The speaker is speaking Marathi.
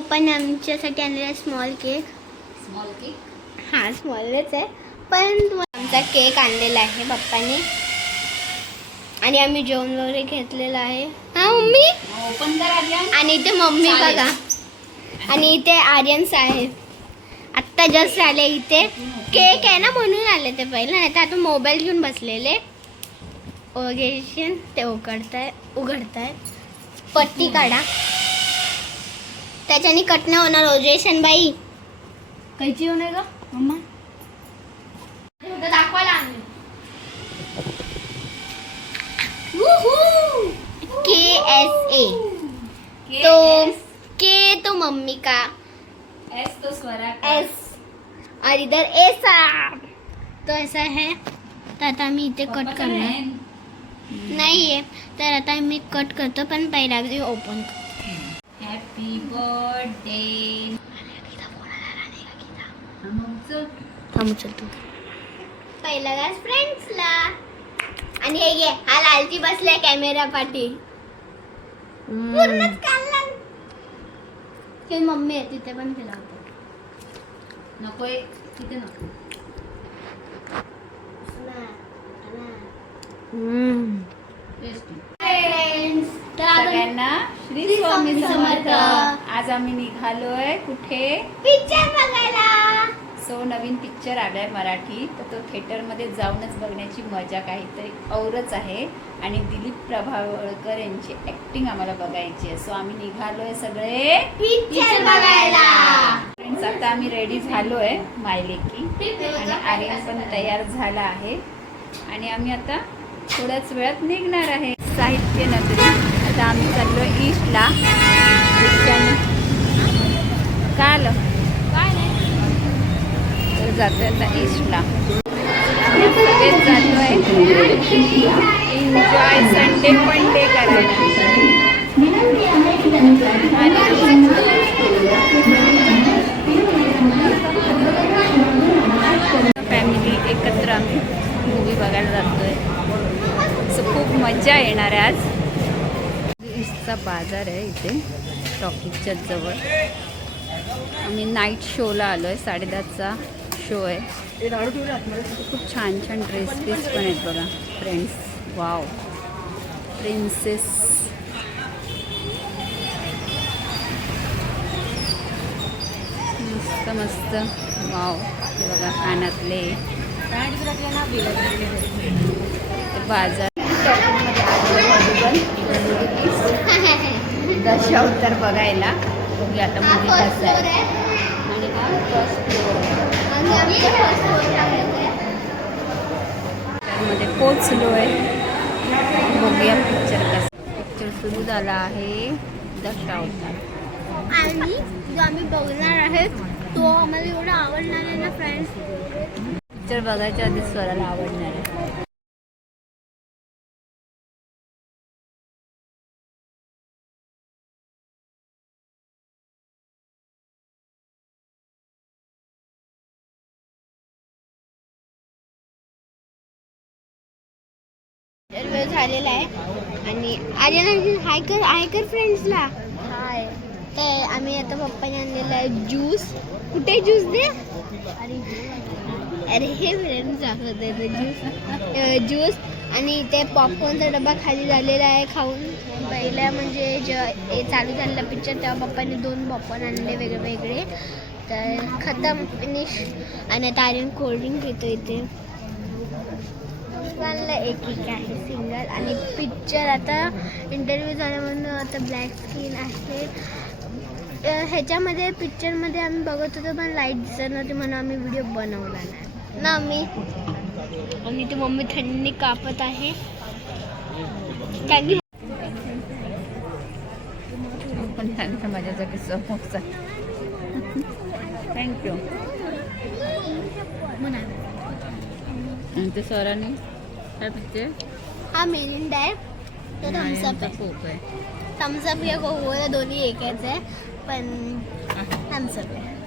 पप्पाने आमच्यासाठी आणलेला स्मॉल केक स्मॉल केक हा स्मॉलच आहे. पण आमचा केक आणलेला आहे पप्पाने. आणि आम्ही जेवण वगैरे घेतलेलं आहे. हा मम्मी? ओपन कर आर्या आणि इथे मम्मी. बघा. आणि इथे आर्यन्स आहे. आत्ता जस्ट आले इथे. केक आहे ना म्हणून आले ते पहिलं. नाही तर आता मोबाईल घेऊन बसलेले. ओगेशन ते उघडताय उघडताय. पट्टी काढा. त्याच्याने कट नाही होणार ओजेशन बाई कैची होणे का मम्मा दाखवायला के एस ए तो के तो मम्मी का एस तो स्वरा का. एस और इधर ऐसा तो ऐसा है तर आता मी इथे कट करणार. नाही आहे तर आता मी कट करतो पण पहिला ओपन हॅपी बर्थडे थांबू चल तू. पहिला घास फ्रेंड्सला आणि हे घे हा लालची बसलाय कॅमेरा पाठी. पूर्णच काढला हे मम्मी आहे तिथे पण केला होता. नकोय तिथे नको. Tasty. फ्रेंड्स तर आता सगळ्यांना श्री श्री स्वामी समर्थ. आज आम्ही निघालोय कुठे? पिक्चर बघायला. सो नवीन पिक्चर आलाय मराठी. तर तो थिएटरमध्ये जाऊनच बघण्याची मजा काहीतरी औरच आहे. आणि दिलीप प्रभावळकर यांची ऍक्टिंग आम्हाला बघायची आहे. सो आम्ही निघालोय सगळे. पिक्चर बघायला. फ्रेंड्स आता आम्ही रेडी झालोय मायलेकी. आणि आर्यन पण तयार झाला आहे. आणि आम्ही आता थोड्याच वेळात निघणार आहे. साहित्य नगरी. आता आम्ही चाललो ईस्टला रिक्षाने का आलं? तर जातोय आता ईस्टला सगळेच जातोय. एन्जॉय संडे पण डे करायला. फॅमिली एकत्र आम्ही मूवी बघायला जातोय. सो खूप मजा येणार आहे आज. ईस्टचा बाजार आहे इथे टॉकीजच्या जवळ. आम्ही नाईट शोला आलो आहे साडेदहाचा शो आहे. खूप छान छान ड्रेस पीस पण आहेत बघा फ्रेंड्स वाव प्रिन्सेस मस्त मस्त. वाव हे बघा कानातले. बाजार. बाजार दशावतार बघायला. बघूया आता फर्स्ट कसा आहे. आणि हा फर्स्ट फ्लोअर त्यामध्ये पोचलो आहे. बघूया पिक्चर कसा पिक्चर सुरू झाला आहे. दशावतार आणि जो आम्ही बघणार आहे तो आम्हाला एवढा आवडणार आहे ना फ्रेंड्स पिक्चर बघायच्या आधी स्वराला आवडणार आहे. वेळ झालेला आहे. आणि आर्यन हाय कर हाय कर फ्रेंड्सला हाय. ते आम्ही आता पप्पाने आणलेला आहे ज्यूस कुठे ज्यूस दे? अरे हे फ्रेंड्स दाखवत ज्यूस ज्यूस आणि ते पॉपकॉर्नचा डबा खाली झालेला आहे खाऊन. पहिल्या म्हणजे हे चालू झालेला पिक्चर तेव्हा पप्पाने दोन पॉपकॉर्न आणले वेगळे वेगळे तर खतम फिनिश आणि आता आर्यन कोल्ड्रिंक घेतो इथे. मला एक एक आहे सिंगल आणि पिक्चर आता इंटरव्ह्यू झाल्यामधून आता ब्लॅक स्किन आहे. ह्याच्यामध्ये पिक्चरमध्ये आम्ही बघत होतो पण लाइट दिसत नव्हती म्हणून आम्ही व्हिडिओ बनवला नाही. ना मी? आणि ती मम्मी थंडी कापत आहे. कारण की माझ्यासाठी समोसा थँक्यू. म्हणा. ते स्वराने काय हा मेरिंडा आहे. तो थम्सअप आहे. कोक आहे. थम्सअप या कोकोला दोन्ही एकच आहे पण थम्सअप आहे.